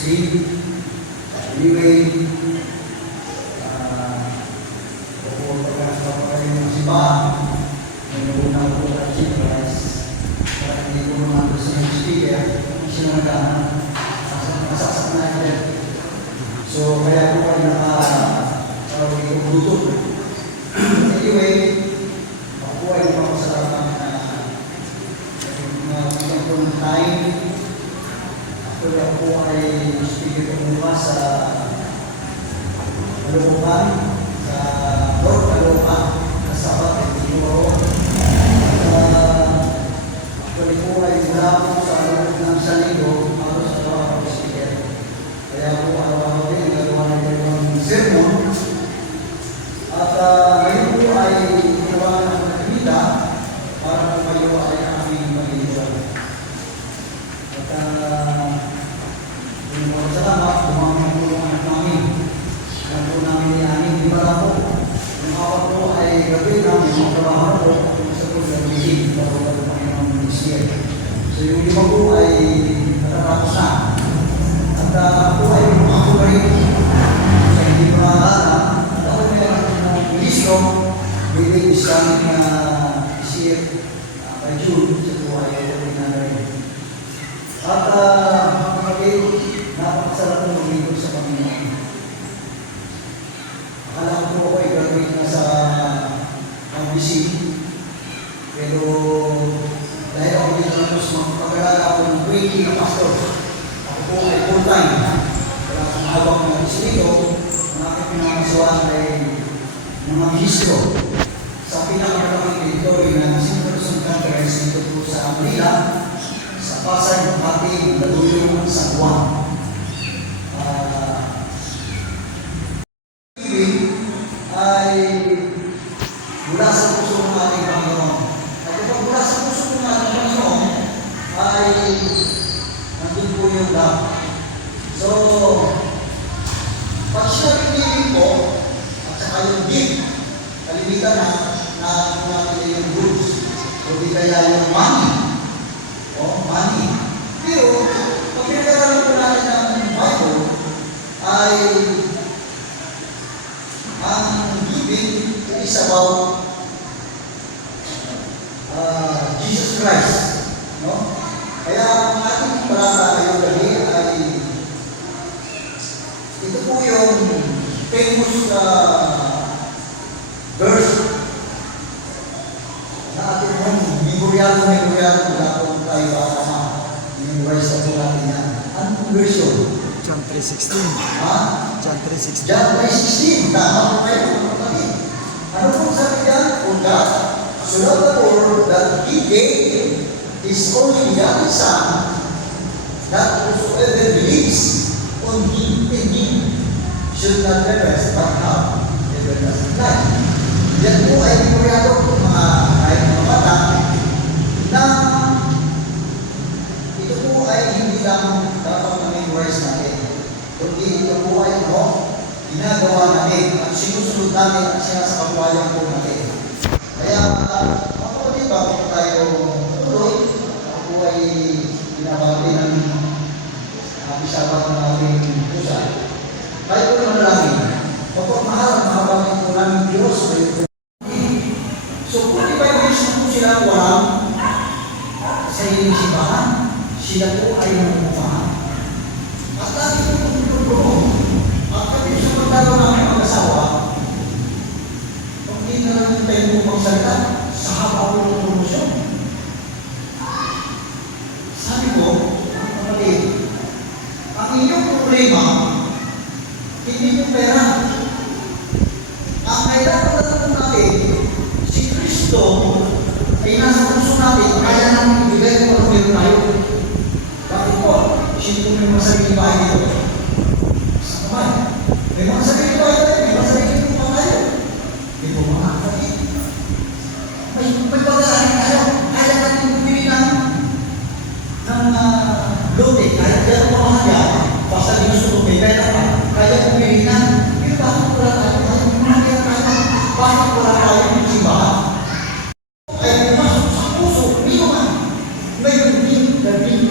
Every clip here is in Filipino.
sleep. Anyway, kung pagkakaroon ng siba, may nagunang po ng chief price, para hindi ko naman gusto ng speaker, siya naman masasak na natin. So, kaya po kayo naka-parang ikubuto. Anyway, ako ay napakasalamat na bigyan ko ng time. Ako ay speaker ko mula sa Caloocan, sa North Caloocan, kasabat at Tinuro. Actually po ay mula po sa loob ng Salido, ako sa araw-araw speaker. Kaya po araw-araw din, nagawa na yung sermon. At ngayon po ay ginawa na ng nakita para po kayo ay aming pag-iiwan. At salamat, dumami po yung anak namin. Alam po namin ni Aning, di ba po? Yung apat po ay gabi namin, yung trabaho po, kung sa po gamitin, bago pa po Panginoon ng Israel. So yung lima po ay natatapos na. At ako ay ako pa rin sa hindi maaalala. At ako meron ng ministro, bilang Islamic na isir kay June, sa po ay ako rin. At napakasarap ng maglingkod sa Panginoon. Akala ko ako ay graduate na sa MBC. Pero dahil ako dito na sa pag-aaral ako ng 20 na pastor, ako po ay full-time. Kaya kung habang ng dito, ang aking pinakasawaan ay mga ministro. Sa pinakamalaki territory ng Simperson Conference dito po sa Manila, sa Pasay, Makati, Mandaluyong, San Juan. Ay mula sa puso ng ating Panginoon. At kapag mula sa puso ng ating Panginoon, ay nandun po yung love. So, pag siya pinili po, at saka yung gift, kalimitan na natin yung goods, o di kaya yung money. Money. Pero, pag pinag-aralan po natin ng Bible, ay ang giving is about Jesus Christ. No? Kaya ang ating parata ngayong gabi ay ito po yung famous verse na ating memorial mula po tayo memorize na po natin yan. Anong version? John 3:16. Ha? John 3:16. John 3:16. Tama po kayo, mga kapatid. Ano pong sabi yan? For God, so loved the world that He gave His only begotten Son, that whosoever believes on Him and Him should not perish but have everlasting life. Yan po ay memoriado mga kahit mga bata na ito po ay hindi lang dapat na-memorize natin. Kundi ito po ay ginagawa natin at sinusunod natin at sinasakabuhayan po natin. Kaya, ako din ba kung tayo tuloy, ako ay binabati ng isabat ng ating pusa. Tayo po naman namin, kapag mahabagin po namin Diyos. So, kung i-vibration po sila walang sa inyong simbahan, sila po ay nangungupahan. At dati po itong at kami sa pagdalo namin mag-asawa, kung hindi na lang tayo po magsalita, sa haba po ng promosyon. Sabi ko, ang kapatid, ang inyong problema, hindi yung pera. Ang kailangan natin natin, si Kristo ay nasa puso natin, kaya namin ibigay kung ano meron tayo. Bakit po? Sino may masarili bahay dito? Sa kamay. May masarili bahay tayo, may masarili kumang tayo. Di po mga kapatid. May pag-aaral tayo, kaya natin bumili ng lote, kaya dyan po mga kaya, basta di gusto ko may pera pa, kaya bumili ng, pero bakit wala tayo? Bakit wala tayo ng simbahan? Ay pumasok sa puso, minuman. Ngayon din, naging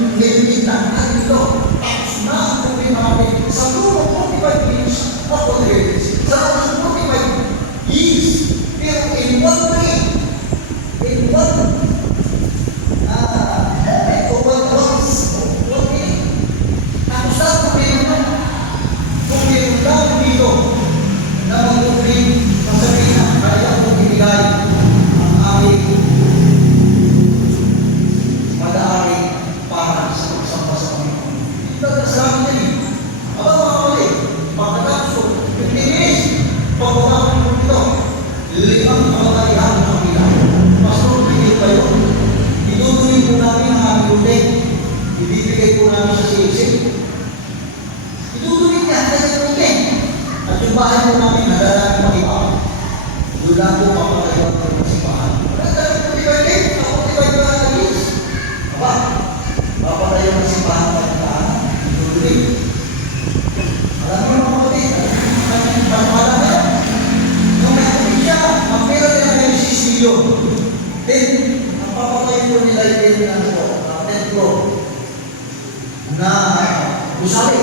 na ito. Tapos na ang problema isip. Itutuloy niya, kaya tuloy. At yung bahay po namin, nagdala ng mga doon lang po papatayo ang simbahan. Aba, papatayo ng simbahan ng simbahan. Ituloy. Alam mo mga kapatid, panahala na yan. Nung nakulit siya, ang pera nila kayo 6 million. Then, ang papatayo po nila yung templo na gusali.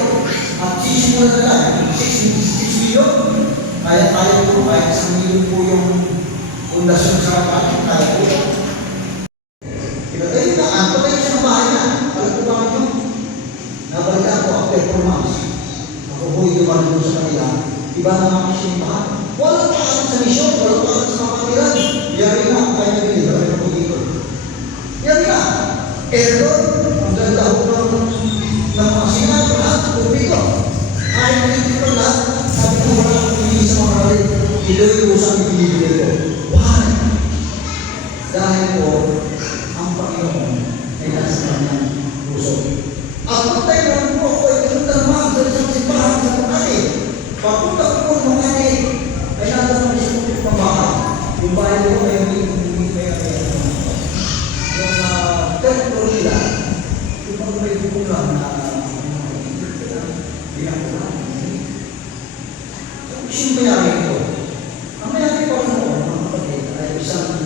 At sisimulan na lang, 6 million. Kaya tayo po, kahit 1 million po yung pundasyon sa kapatid, tayo po. Pinatayo na, patayo siya ng bahay na. Alam po bakit yun? Nabalikan ko after 4 months. Ako po ito doon sa kanila. Iba na mga simbahan. Walang pakalit sa misyon, walang pakalit sa kapatiran. Yari na, kaya nabili, kaya na po dito. Yari na. Error, ang ganda ko ng mga sinat, lahat, publiko. Kahit na dito lahat, sabi ko wala akong hindi sa mga kalit. Iloy-usang ibinibigay ko. Why? Dahil po, ang Panginoon ay nasa kanyang puso. At kung tayo naman po ako ay pumunta naman sa isang simbahan sa Makati. Papunta ko po ng Makati ay nasa ng isang pambahan. Yung bahay ko ay hindi kaya yung templo nila, yung pag may bukulang na binangkulang. Sino mayari ito? Ang mayari ko noon, mga kapatid, ay isang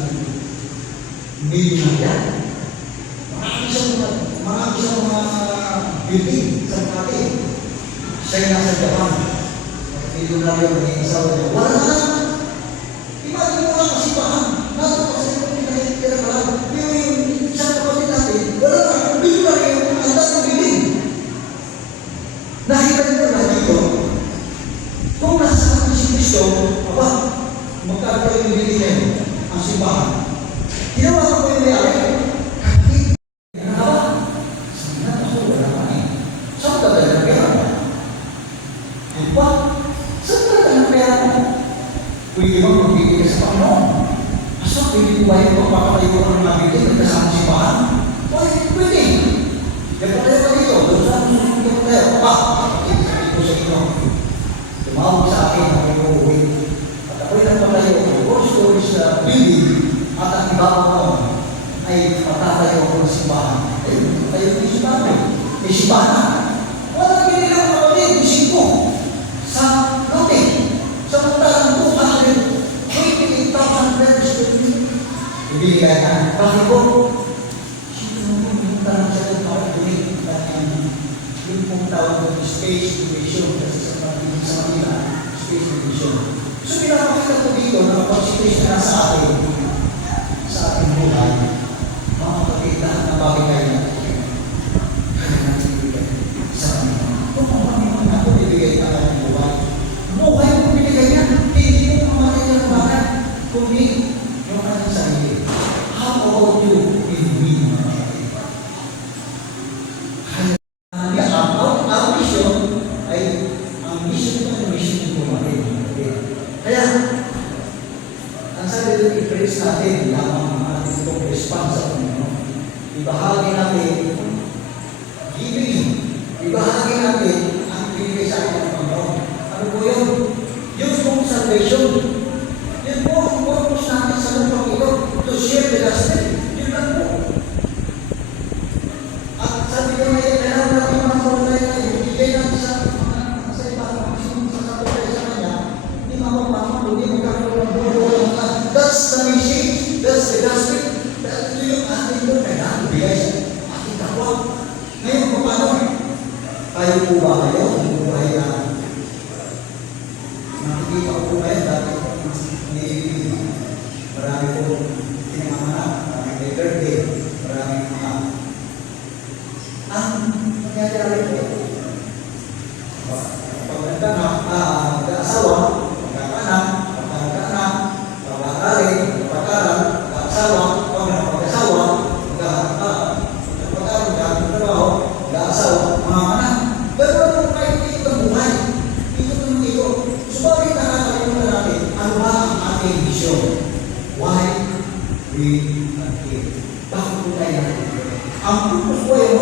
milyonaryan. Mga building sa Makati. Siya'y nasa Japan. Milyonaryan ng asawa niya. Wala na! Imagine mo lang kasipahan. Nato kasi kung pinahitira ka lang. Yung isang kapatid natin, wala na. Milyonaryan ang dating building. Nakita nyo na dito, kung nasa si Kristo, aba, magkakaroon yung bilhin ang simbahan. Ginawa ko yung mayari. Kapatid, yan na ba? Sana ako, wala ka eh. Saan ka talaga ng pera mo? Diba? Saan ka talaga ng pera mo? Pwede bang magbibigay sa Panginoon? Asa, pwede ko ba yung magpapatayo ko ng nabigay ng kasama simbahan? Pwede. Kaya patayo ka dito. Doon sa akin, hindi ko tayo. Kapatid, sabi ko sa inyo. Tumawag sa akin ang may uuwi. At ako'y nagpatayo ng 4 stories na building at ang iba ko ay patatayo ako ng simbahan. Ayun, tayo ng simbahan. May simbahan. Walang binilang kapatid, isip ko. Sa lote, sa puntahan ko, 28,000 pesos per week. Ibigay ka. Bakit ko? Sino mo yung tanong sa ito? Bakit ko yung pong tawag ng space division kasi sa Manila, space division. So, pinapakita ko dito na kapag si Kristo na sa ating buhay, mga kapatid lahat na babigay natin. Kaya natin ibigay sa kanila. Kung ang ako bibigay na ating buhay, buhay mo binigay niya, hindi mo mamatay ng bakit, kundi yung ating sarili. How about you in me, mga kapatid? Ang mission ay ang mission ito ay mission ng bumatin. Kaya, ang sabi doon, i-praise natin lamang ang ating itong response sa Panginoon. Ibahagi natin giving. Ibahagi natin ang binigay sa atin ng Panginoon. Ano po yun? Yung pong salvation. Yun po ang purpose natin sa mundo ito. To share the gospel. Yun lang po. At sabi ko na yun, kailangan natin mga kapatid na ibigay natin sa ibang sa kanya, hindi mapapamang, hindi magkakaroon ng buhay. That's the message. That's the gospel. Ito yung ating mo, kailangan ibigay sa ating kapwa. Ngayon, paano? Tayo po ba kayo? Ang buhay na nakikita ko po ngayon, dati nilibig. Marami po pinanganak, marami may birthday, marami mga ang nangyayari po, pag nagkaasawa, pagkakaanak, pag-aaral, pag-asawa, pag-asawa, pag-trabaho, pag-asawa, mga anak. Pero ano kahit dito ang buhay? Dito. Subalit nakakalimutan natin, ano ba ang ating misyon? Why we are here? Bakit po tayo natin? Ang purpose po ay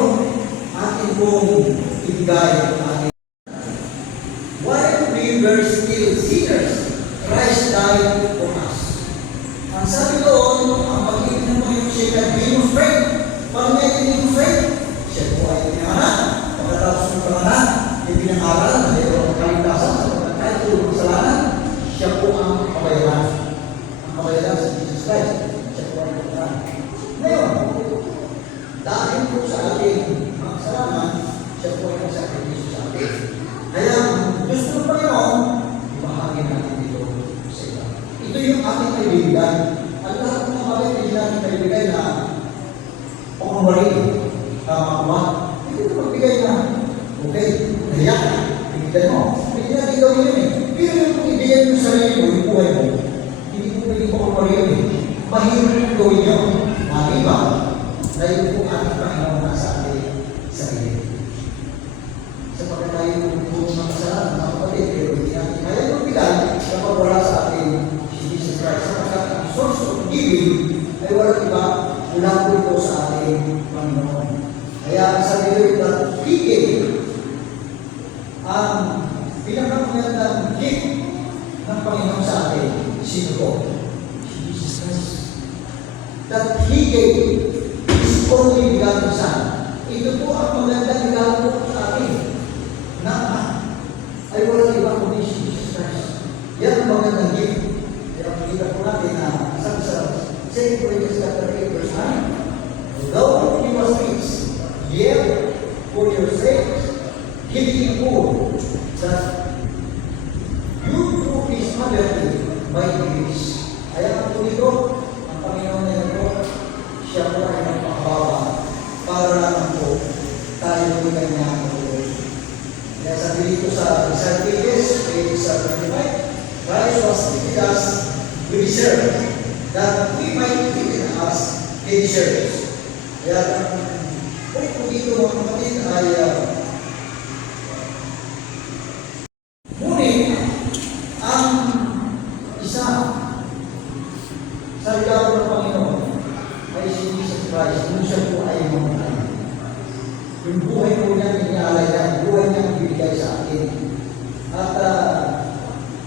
ating pong ibigay ang ating. While we were still sinners, Christ died for us. Ang sabi doon, ang pag-ibig ng Panginoon siya kay Venus Friend. Paano niya Venus Friend? Siya po ay pinangalan. Pagkatapos ng pangalan, ipinangaral na mayroon ang kaligtasan sa pagkakait tulong kasalanan. Siya po ang kabayaran. Ang kabayaran sa Jesus Christ. Siya po ang kabayaran. Ngayon, dahil po sa ating mga kasalanan, siya po ay nagsakripisyo sa atin. Kaya, gusto ng Panginoon, ibahagi natin dito sa iba. Ito yung ating kaibigan. At lahat ng mga kaibigan natin kaibigan na pangawari, kamakuha, hindi ko magbigay na, okay, nahiyak na, bigyan mo. Hindi natin gawin yun eh. Pero yung kung ibigay mo sa sarili mo, yung buhay mo, hindi ko pwede pangawari yun eh. Mahirap yung gawin yun. Maliba, na yun po ating Panginoon na sa ating sarili. Sapagkat tayo puro ng kasalanan, mga kapatid, pero hindi natin kaya magbigay kapag wala sa ating Jesus Christ. Sapagkat ang source of giving ay walang iba, mula po ito sa ating Panginoon. Kaya ang sabi ko na giving ang pinakamagandang gift ng Panginoon sa atin. Sino po? Jesus Christ. That He gave His only begotten Son. Ito po ang magandang regalo po sa atin na ay walang iba kundi si Jesus Christ. Yan ang magandang gift. Kaya makikita po natin na sabi sa 2 Corinthians chapter 8 verse 9, though He was rich, yet for your sakes, giving poor, that you through His poverty by grace. Kaya ang dito, ang Panginoon na ito, siya po ay nagpakabawa para lang po tayo po kanyang tulong. Kaya sabi dito sa Isaiah pages, page 25, Christ was gifted us, we deserve, that we might give us, He deserves. Kaya kung dito mga kapatid ay ngunit ang isa sa regalo ng Panginoon ay si Jesus Christ, kung siya po ay mamatay. Yung buhay po niya, inialay niya, yung buhay niya ibigay sa atin. At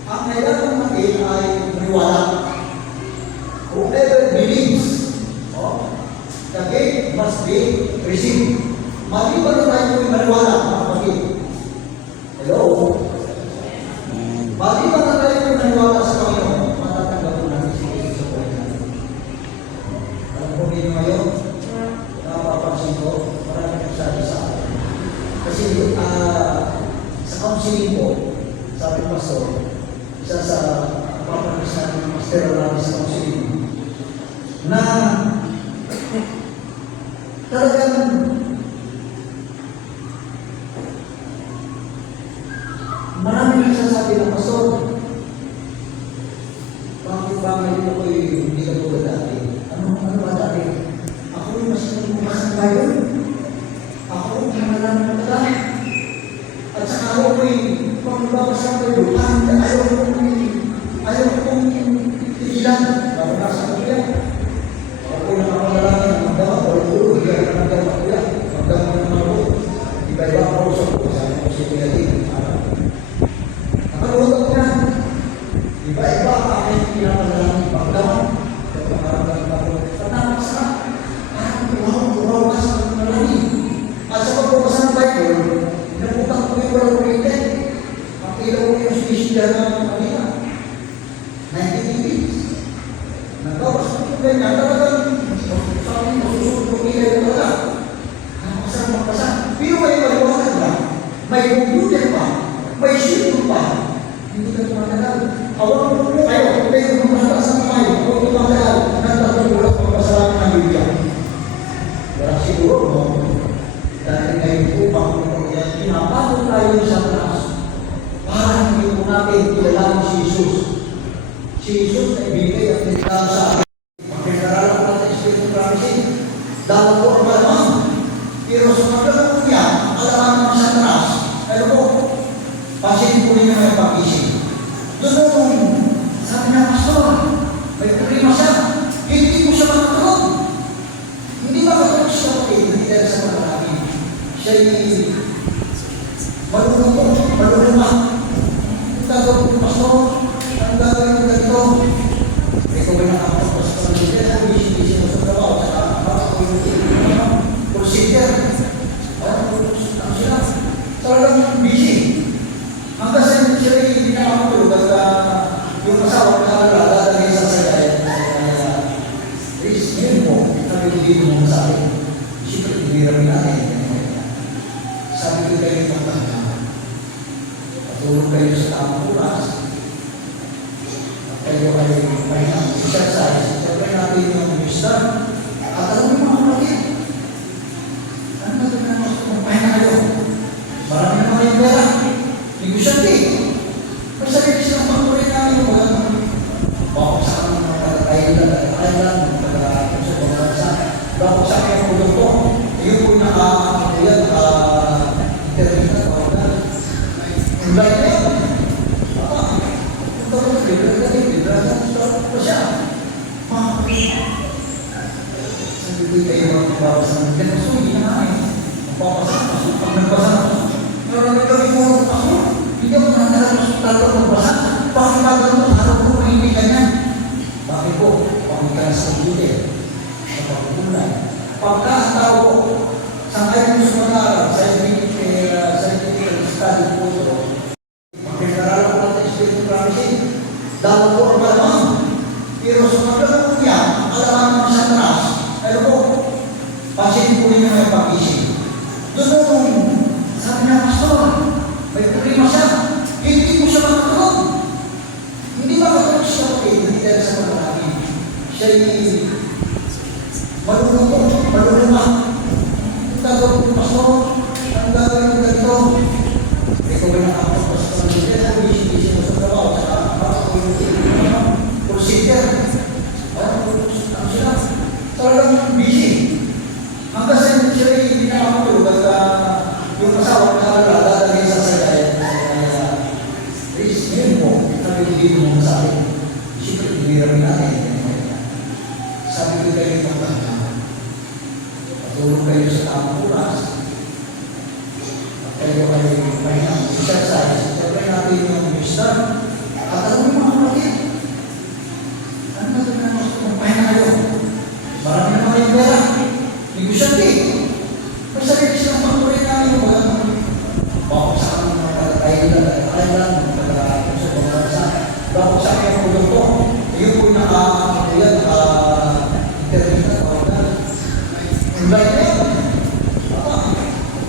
ang kailangan natin ay maniwala. Whoever believes, the gift must be received. Maliban na tayo po yung maniwala, mga kapatid. Hello? Maliban na tayo po yung maniwala sa Panginoon, matatanggap po natin si Jesus sa buhay natin. Alam po ninyo ngayon, napapansin ko, marami nagsabi sa akin. Kasi sa counseling ko, sabi pastor, isa sa papanis natin ng master namin sa counseling, na talagang marami nagsasabi ng pastor, bakit ba ngayon ako'y hindi ka tulad dati? Ano ba dati? Ako yung mas nagbukas ng Bible. Ako yung malaman ng tagal. At saka ako ko'y pagbabasa ng Bible. Ayaw kong tigilan. Bababasa ko yan. Ako ko'y nakapanalangin ng magdama. Walang ulo. Hindi ako magdama ko yan. Magdama ko ng mga iba-iba ako sa ko. Sabi ko si Kuyatin. Nakaluhod ako yan. Iba-iba ang aking pinapanalangin magdama. At sa pagbabasa ng Bible, nabutak ko yung walang kulitin. Ang ilaw ko yung sinisya ng kanina. 1980s. Nagbabasa ko yung ganyan. Talagang sabi mo, susunod ko ilaw ko talaga. Nakakasama magpasa. Pero may maliwanag ba? May computer pa. May shield pa. Hindi ka tumatagal. Awan mo po kayo. Kung kayo magpasa sa kamay, kung tumatagal, nagtatulog magpasalamat ng Biblia. Wala siguro, no? Dahil ngayon po, Panginoon yan, pinapasok tayo sa taas para hindi po natin kilalanin si Jesus. Si Jesus ay binigay at pinagkala sa atin. Ang pinag-aralan ko natin sa Spirit of Prophecy, dapat po ang malamang. Pero sa magkaroon po niya, alaman naman sa taas. Ano po? Pasin po ninyo may pag-isip. Doon, sabi na, Pastor, may problema siya. Hindi mo siya makatulog. Hindi ba katulog siya kapatid? Hindi dahil sa pagkakami. Siya yung hiramin natin. Sabi ko kayo ng tanda, patulog kayo sa tamang oras. At kayo ay pahinang exercise. Siyempre natin yung wisdom. At alam mo mga kapatid, ano na ito na mas pahinga kayo? Marami naman yung pera. Negosyante. May sarili silang pagkurin namin yung mga bakit sa kami mga Thailand, mga bansa. Bakit sa kami ang produkto? Yun po naka-internet o online na yun. Kung tapos libre po siya. Sabi ko kayo magpapasa ng ganun. So, hindi naman eh. Magpapasa. Pag nagbasa na, meron na kami mo ako. Hindi ako nandalang hospital ko magbasa. Bakit magandang araw ko hindi ganyan? Bakit po? Pagkakas ng computer. Sa pagkukulay. Pagka ang tao ko, sa ngayon gusto mag-aaral, scientific study po ito. Magpinaralan ko natin spiritual promising. Dapat po ang malamang. Pero sa maglalang po yan, alaman naman sa taas. Pero po, pansinin po ninyo may pag-isip. Doon sabi niya, Pastor, may problema siya. Hindi mo siya makatulog. Hindi makatulog siya kapatid. Hindi dahil sa paglalaki. Siya'y malulunga. Ang gagawin ko, Pastor. Ang gagawin ko ganito. Ikaw ba nakapag Pastor? Hindi na busy mo sa trabaho. Saka procedure. Ang sila. Talagang busy. Hanggang sa siya'y hindi na makatulog at yung asawa na dadalhin sa sagay. Please, ngayon po, nabibigay mo sa akin. Siyempre, ibiramin natin. Sabi ko kayo ng tanda, patulog kayo sa tamang oras. At kayo ay pahinang exercise. Siyempre natin yung wisdom. At alam mo mga kapatid, ano na ito na mas pahinang kayo? Marami naman yung pera. Negosyante. May sarili silang pagkurin namin yung mga bakit sa kami mga Thailand, mga bansa. Bakit sa kami ang produkto? Yun po naka-internet o online na yun.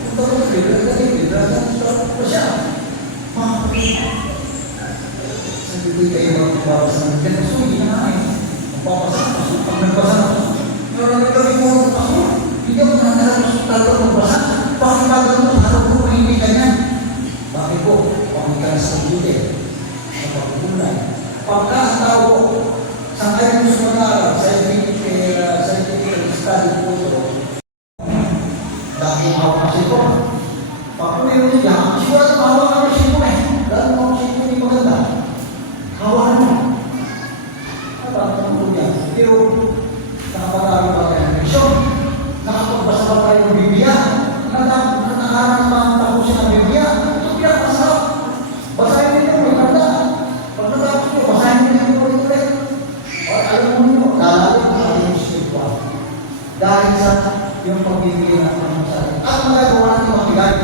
Kung tapos libre po siya. Sabi ko kayo magpapasa ng ganun. So, hindi na eh. Magpapasa. Pag nagbasa na, meron na kami mo ako. Hindi ako nandalang hospital ko magbasa. Bakit magandang araw ko hindi ganyan? Bakit po? Pagkakas ng computer. Sa pagkukulay. Pagka ang tao ko, sa ngayon gusto mag-aaral, scientific study po ito. Dahil ako kasi ito. Pagkukulay mo niya, siguro na mahawa ka kasi ito eh. Dahil mo kasi ito hindi maganda. Hawakan mo. Bakit mo niya? Pero, nakapag-aaral ba kayo ng leksyon? Nakapagbasa ba tayo ng Biblia? Nakaharap ba ang tapusin ng Biblia? Ito pinapasarap. Basahin nito, may tanda. Pag natapos nyo, basahin nyo ulit-ulit. O alam mo nyo, lalawin mo ang yung spiritual. Dahil sa yung pagbibigay ng Panginoon sa atin. At magagawa natin mabigay,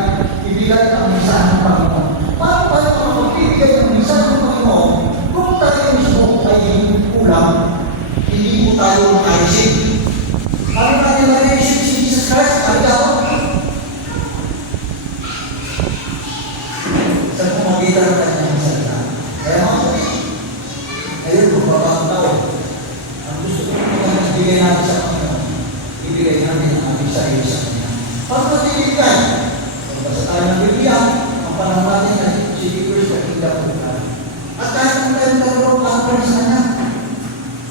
ibigay ang mensahe ng Panginoon. Paano tayo magbibigay ng mensahe ng Panginoon kung tayo mismo ay kulang, hindi po tayo makaisip. Paano natin makaisip si Jesus Christ? Ay daw. Sa pumagitan ng kanyang salita. Kaya mga kapatid, ngayon kung babang tao, ang gusto ko naman ibigay natin sa Panginoon, ibigay natin ang aming sarili sa Kanya. Paano natin ibigay? Pagbasa tayo ng Biblia, ang panahon natin ay sige first na kingdom of God. At kahit kung tayo nagkaroon, para pa rin sa Kanya.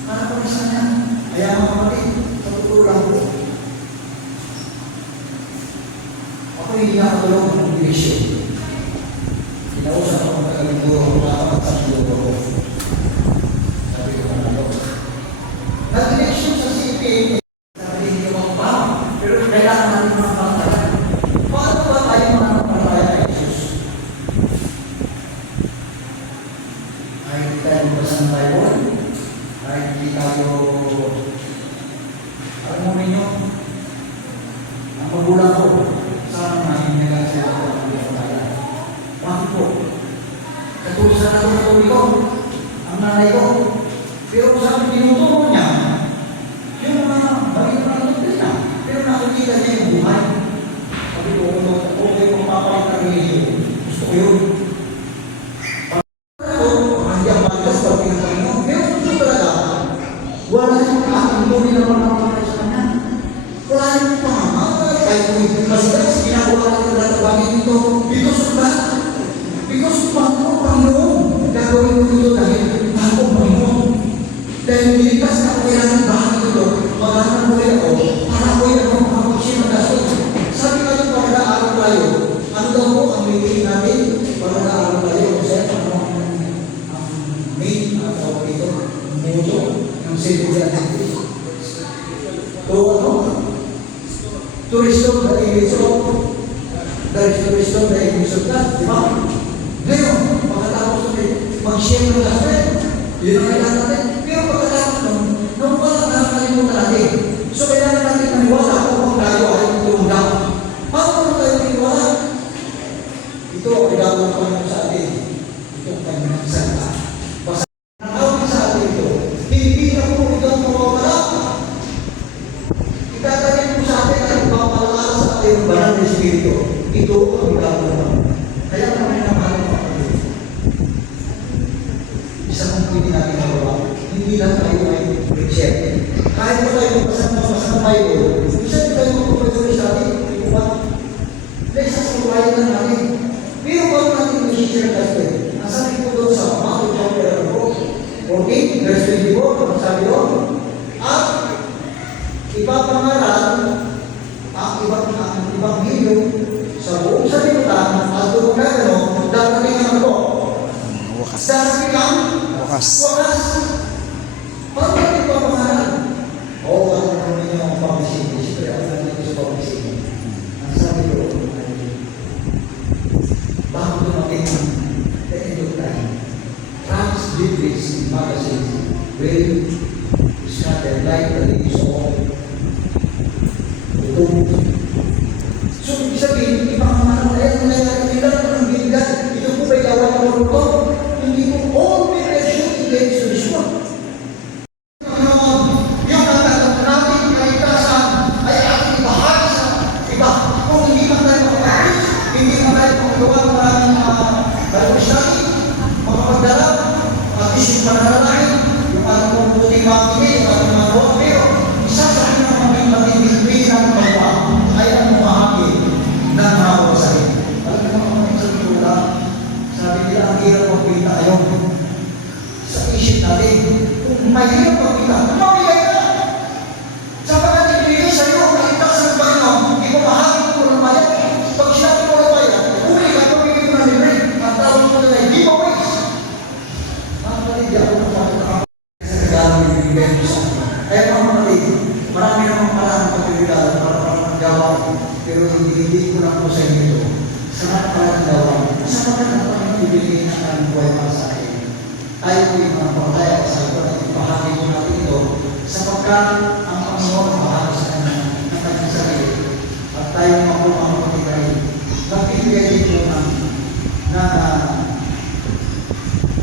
Para pa rin sa Kanya. Kaya mga kapatid, sa totoo lang po, ako hindi nakatulog ng bilisyo. Kinausap ako ng kalinguro ako dapat sa siguro ko. Sabi ko na ako. Nag-eleksyon sa CPA, sabi niyo mga ba? Pero kailangan natin mga pangkalan. Paano ba tayo mananampalataya kay Jesus? Ay hindi tayo magbasan ng Bible. Ay hindi tayo, alam mo ninyo, ang magulang ko, sana mahinyagan sila ko ang pangkalan. Bakit po? Katulad sa natutuloy ko, ang nanay ko. Pero kung sabi tinuturo niya, yung mga balik na doktrina, pero nakikita niya yung buhay. Because of that, because Panginoon, Panginoon, gagawin mo ito dahil ako, Panginoon. Dahil nilipas na ako kailangan bakit ito, maghanap mo rin ako, para ako yung makapagsin ng gastos. Sabi nga yung pagkakaaral tayo, ano daw po ang meeting natin, pagkakaaral tayo, kasi ano ang main at ito, mojo ng Serbia natin. To ano? To restore the image of restore the image of God, di ba? Ngayon, pagkatapos natin, mag-share ng gospel, yun ang kailangan natin. Pero pagkatapos nun, nung wala nakakalimutan natin. So, kailangan natin maniwala kung tayo ay tulungan. Paano tayo maniwala? Ito ang regalo ng Panginoon sa atin. Ito ang kanyang salita. Basta nakawin sa atin ito. Hindi na po ito ang mawawala. Itatanin po sa atin at ipapalala sa atin ang banal na Espiritu. Ito ang regalo ng Panginoon. Kaya kami naman isa kong pwede natin magawa. Hindi lang tayo ay preacher. Kahit pa tayo magpasang ng Bible, isa din tayo magpapagpapagpapag sa atin. Dahil sa suwayan lang natin. Pero bago natin mag-share gospel, ang sabi ko doon sa Matthew chapter 14, verse 24, ang sabi doon, at ipapangaral ang ibang hilyo sa buong sanlibutan at doon na darating ang ako. Wakas. Darating ang Wakas. wakas. Paano natin ipapangaral? Oo, ano naman ninyo ang publishing. Siyempre, ako natin ito sa publishing. Ang sabi ko, bago dumating the end of time, trans-Biblics magazine will scatter like the leaves of the So, ibig sabihin, ipapangaral na yan, kailangan ko ng Biblia. Ito po ba'y gawa ng Lord? Hindi po, all preparation against the Lord. Yung natatanong natin kaligtasan ay ating ibahagi sa iba. Kung hindi man tayo makapagis, hindi man tayo makagawa ng maraming balusyari, makapagdala, mag-isip pananalangin, yung ating mga puting mga kini, yung ating mga gawa. Pero, isa sa akin ang mga matibigay ng mga ay ang umahagi ng mga kawasahin. Alam mo naman kung sa tula, sabi nila ang hirap magpita ngayon sa isip natin. Kung mahirap magpita, mamigay ka! Sapagkat ibigay sa iyo ang kaligtasan ng Panginoon, ipamahagi mo ng bayan. Pag sinabi mo ng bayan, uli ka, pamigay mo ng libre. Ang tawag mo nila, hindi mo waste. Mga kapatid, ako ng pagkakapag sa kagalang ibigay mo sa akin. Kaya mga kapatid, marami namang parang pagkakagalang para gawa ko. Pero hindi ko lang po sa inyo ito. Sa mga parang gawa ko. Sapagkat ang Panginoon ibigay na ang buhay para sa akin. Tayo po yung mga pangkaya sa ito at ipahagi po natin ito sapagkat ang Panginoon bahagi sa kanyang sarili at tayo mga kapatid nagbibigay dito ng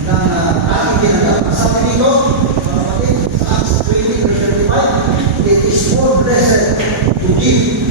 ating ginagawa. Sabi dito, mga kapatid, sa Acts 20:35, it is more blessed to give